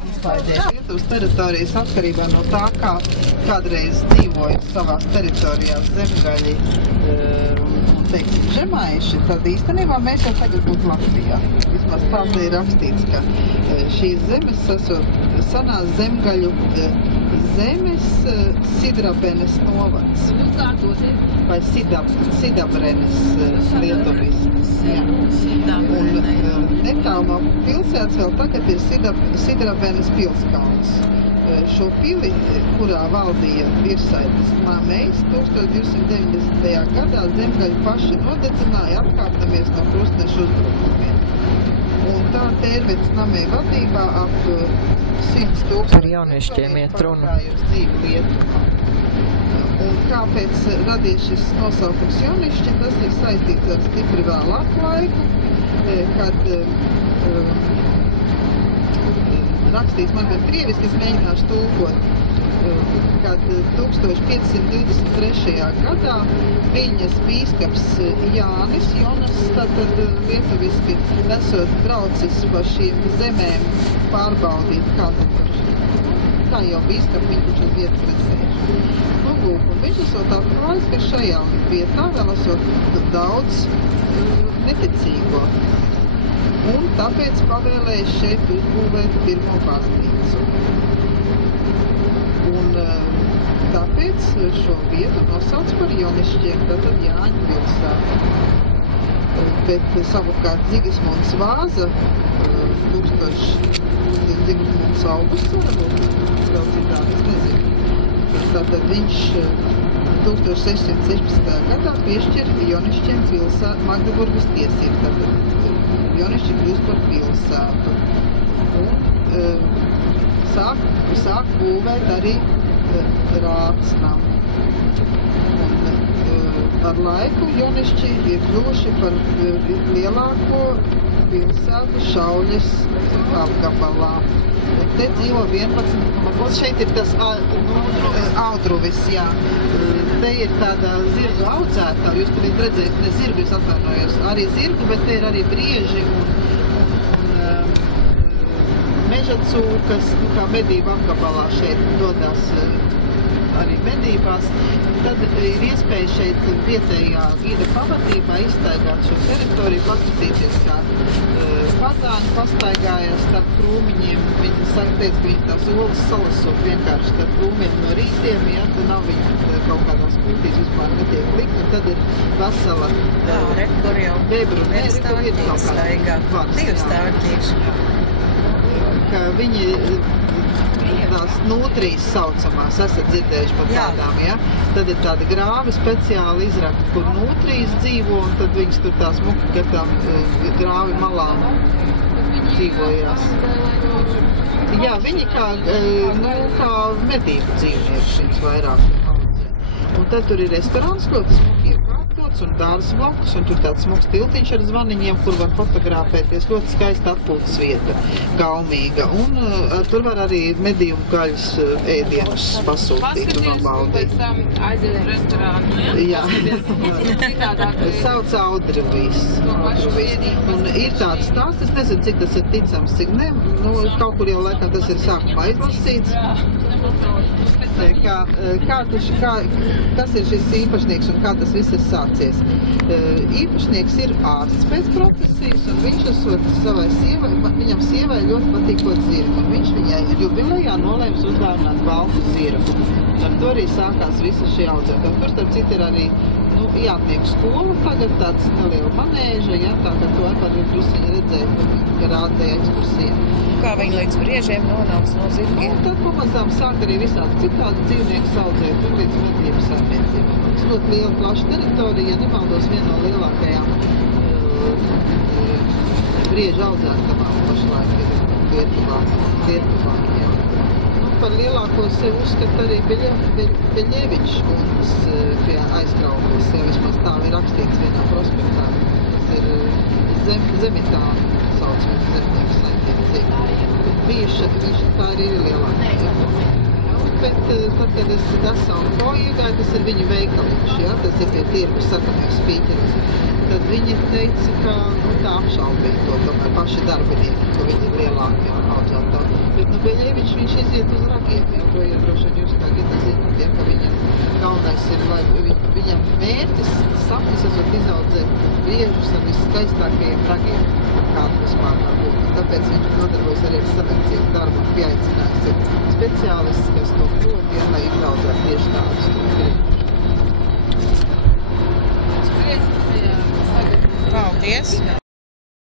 Lietuvas teritorijas atkarībā no tā, kā kādreiz dzīvoja savās teritorijās zemgaļi, teiksim, žemaiši, tad īstenībā mēs jau tagad būtu Latvijā. Vismaz tā ir rakstīts, ka šīs zemes esot sanās zemgaļu zemes Sidrabenes novads. Vai Sidabrenes lietuvisms. Un netālu no pilsētas vēl tagad ir Sidrabenes pilskalns. Šo pili, kurā valdīja virsaitas Mamejs, 1290. gadā zemgaļi paši nodedzināja, atkāpdamies no krustnešu uzbrukumiem. Un tā Tērvetes Namei vadībā ap 100 000 par jauniešķiem iet runa. Dzīvi Lietuvā. Un kāpēc radies šis nosaukums jaunišķi, tas ir saistīts ar stipri vēlāku laiku, kad rakstīts man gan krieviski, es mēģināšu tulkot, kad 1523. gadā Viļņas bīskaps Jānis Jonas, tātad lietuviski esot braucis pa šīm zemēm pārbaudīt, kā jau bīskapi viņi taču uz vietas redzējuši. Un viņš esot atklājis, ka šajā vietā vēl esot daudz neticīgo. Un tāpēc pavēlēja šeit uzbūvēt pirmo baznīcu. Un tāpēc šo vietu nosauc par Jonišķiem, tātad Jāņu pilsētu. Bet savukārt Zigismunds Vāza, Zigismunds Augusts, varbūt vēl citādi, es nezinu. Tātad viņš 1616. gadā piešķir Jonišķiem pilsētu Magdeburgas tiesību. Tātad Jonišķi kļūst par pilsētu. Un sāk būvēt arī Rācnamu. Ar laiku Jonišķi ir kļuvuši par lielāko pilsētu Šauļas apgabalā. Te dzīvo 11, šeit ir tas Audruvis, jā. Te ir tāda zirgu audzētā, jūs tur redzējat, ne zirgu, es atvainojos, arī zirgu, bet te ir arī brieži un meža cūkas, kā medību apgabalā šeit dodas arī medībās. Tad ir iespēja šeit vietējā gida pavadībā izstaigāt šo teritoriju, paskatīties, kā fazāni pastaigājās starp krūmiņiem. Viņi teica, ka viņi tās olas salasot vienkārši starp krūmiem no rītiem, ja, tad nav viņi kaut kādās kultīs vispār netiek likt, un tad ir vesela Kur jau bebru, viens tāvērtīgs staigā, divas tāvērtīgs. Ka viņi tās nūtrīs saucamās, esat dzirdējuši par tādām, ja? Tad ir tāda grāva speciāli izrakta, kur nūtrīs dzīvo, un tad viņas tur tās mukatām grāvi malām dzīvojās. Jā, viņi kā medību dzīvnieki šīs vairāk. Un tad tur ir restorāns, ļoti smuki iekārtots, un dārza blakus, un tur tāds smuks tiltiņš ar zvaniņiem, kur var fotografēties. Ļoti skaista atpūtas vieta, gaumīga. Un tur var arī medījumu gaļas ēdienus pasūtīt un nobaudīt. Aiziet restorānu, jā? Sauc Audruvis. Un ir tāds stāsts, es nezinu, cik tas ir ticams, cik ne. Nu, kaut kur jau laikā tas ir sākumā izlasīts. Kas ir šis īpašnieks un kā tas viss ir sācies. Īpašnieks ir ārsts pēc profesijas, un viņš esot savai sievai, viņam sievai ļoti patīkot zirgu, un viņš viņai jubilejā nolēms uzdāvināt baltu zirgu. Ar to arī sākās visa šī audzēšana. Tur, starp citu, ir arī jātnieku skola, tagad tāds neliela manēža, ja, tā kā to var drusiņi redzēt, ka rādēja ekskursija. Kā viņi līdz briežiem nonāks no zirgiem? Un tad pamazām sāk arī visādi citādi dzīvnieku audzēt, un līdz medību saimniecību. Tas ļoti liela plaša teritorija, ja nemaldos, viena no lielākajām briežu audzētavām pašlaik ir Lietuvā. Par lielāko sevi uzskata arī Beļevičs kundas pie aizkrauklis, ja vismaz tā ir rakstīts vienā prospektā. Tas ir Zemitāna saucamais zemnieku saimniecība. Viņš tā arī ir lielākā. Bet tad, kad es Dasā un ko iegāju, tas ir viņu veikaliņš, ja? Tas ir pie tirgu sakamies spīķeris. Tad viņi teica, ka tā apšaubīja to, tomēr paši darbinieki, ka viņi ir lielākie audzētāji. Bet Beļevičs, viņš iziet uz ragiem, jau to ir droši vien jūs kā gita zināt, ja, ka viņam galvenais ir, lai viņam mērķis, sapnis esot izaudzēt briežus ar viskaistākajiem ragiem, kāda vispār var būt. Tāpēc viņš nodarbojas arī ar selekcijas darbu un pieaicinājums ir speciālists, kas to prot, ja, lai izaudzētu tieši tādus.